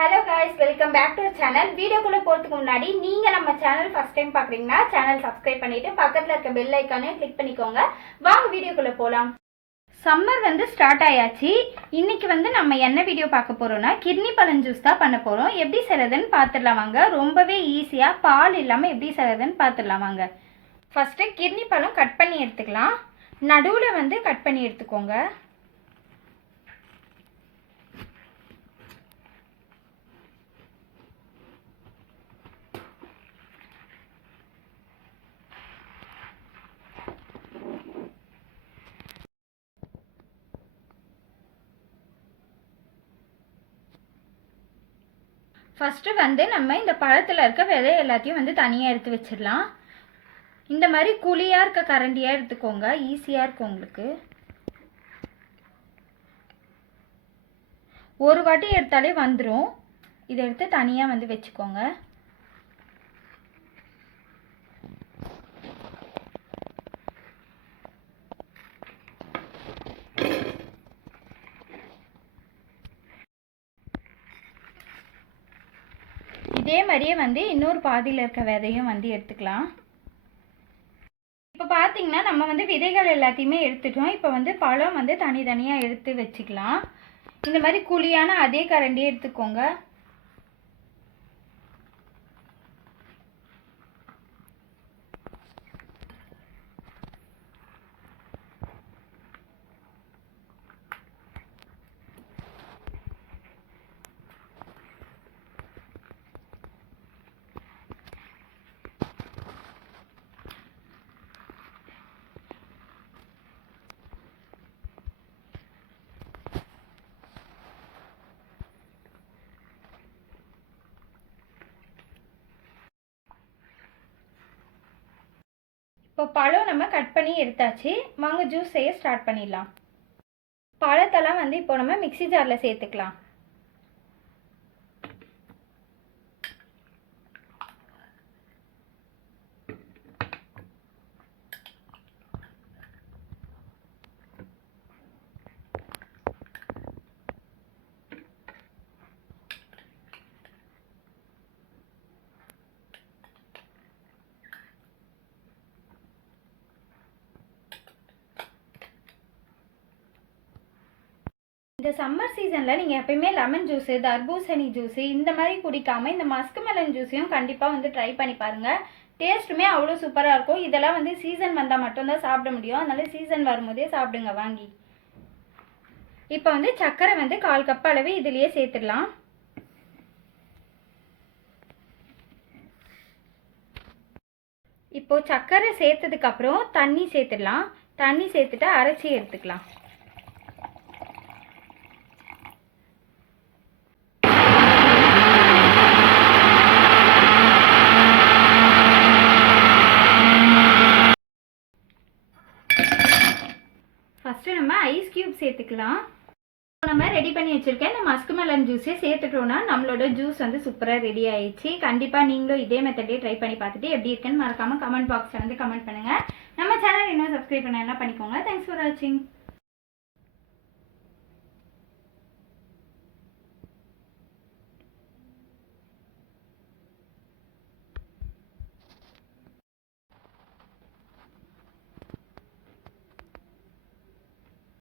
Hello guys, welcome back to our channel. வீடியோக்குள்ள போறதுக்கு முன்னாடி நீங்க நம்ம சேனல் ஃபர்ஸ்ட் டைம் பார்க்கறீங்கன்னா சேனல் சப்ஸ்கிரைப் பண்ணிட்டு பக்கத்துல இருக்க பெல் ஐகானை கிளிக் பண்ணிக்கோங்க. வாங்க வீடியோக்குள்ள போலாம். சம்மர் ஸ்டார்ட் ஆயாச்சு. இன்னைக்கு நம்ம என்ன வீடியோ பார்க்க போறோம்னா கிர்னி பழம் ஜூஸ் தான் பண்ண போறோம். எப்படி செய்யறதுன்னு பார்த்துடலாம் வாங்க. ரொம்பவே ஈஸியா பால் இல்லாம எப்படி செய்யறதுன்னு பார்த்துடலாம் வாங்க. ஃபர்ஸ்ட் கிர்னி பழம் கட் பண்ணி எடுத்துக்கலாம். நடுவுல கட் பண்ணி எடுத்துக்கோங்க. ஃபஸ்ட்டு நம்ம இந்த பழத்தில் இருக்க விதை எல்லாத்தையும் தனியாக எடுத்து வச்சிடலாம். இந்த மாதிரி குழியாக இருக்க கரண்டியாக எடுத்துக்கோங்க, ஈஸியாக இருக்கும் உங்களுக்கு. ஒரு வாட்டி எடுத்தாலே வந்துடும். இதை எடுத்து தனியாக வச்சுக்கோங்க. இதே மாதிரியே இன்னொரு பாதியில் இருக்க விதையும் எடுத்துக்கலாம். இப்போ பார்த்தீங்கன்னா நம்ம விதைகள் எல்லாத்தையுமே எடுத்துட்டோம். இப்போ பழம் தனித்தனியாக எடுத்து வச்சுக்கலாம். இந்த மாதிரி குழியான அதே கரண்டியே எடுத்துக்கோங்க. இப்போ பழம் நம்ம கட் பண்ணி எடுத்தாச்சு. வாங்க ஜூஸ் செய்ய ஸ்டார்ட் பண்ணிடலாம். பழத்தெல்லாம் இப்போ நம்ம மிக்ஸி ஜாரில் சேர்த்துக்கலாம். இந்த சம்மர் சீசனில் நீங்கள் எப்பயுமே லெமன் ஜூஸு, தர்பூசணி ஜூஸு இந்த மாதிரி குடிக்காமல் இந்த மஸ்க் மெலன் ஜூஸையும் கண்டிப்பாக ட்ரை பண்ணி பாருங்கள். டேஸ்ட்டுமே அவ்வளோ சூப்பராக இருக்கும். இதெல்லாம் சீசன் வந்தால் மட்டும்தான் சாப்பிட முடியும். அதனால் சீசன் வரும்போதே சாப்பிடுங்க வாங்கி. இப்போ சர்க்கரை 1/4 கப் அளவு இதுலேயே சேர்த்துடலாம். இப்போது சர்க்கரை சேர்த்ததுக்கப்புறம் தண்ணி சேர்த்துடலாம். தண்ணி சேர்த்துட்டு அரைச்சி எடுத்துக்கலாம். ஃபஸ்ட்டு நம்ம ஐஸ் கியூப் சேர்த்துக்கலாம். நம்ம ரெடி பண்ணி வச்சுருக்கேன் இந்த மஸ்க் மெலன் ஜூஸே சேர்த்துட்டோன்னா நம்மளோட ஜூஸ் சூப்பராக ரெடி ஆயிடுச்சு. கண்டிப்பாக நீங்களும் இதே மெத்தட்லேயே ட்ரை பண்ணி பார்த்துட்டு எப்படி இருக்குன்னு மறக்காமல் கமெண்ட் பாக்ஸில் கமெண்ட் பண்ணுங்கள். நம்ம சேனல் இன்னும் சப்ஸ்கிரைப் பண்ணலாம் பண்ணிக்கோங்க. தேங்க்ஸ் ஃபார் வாட்சிங்.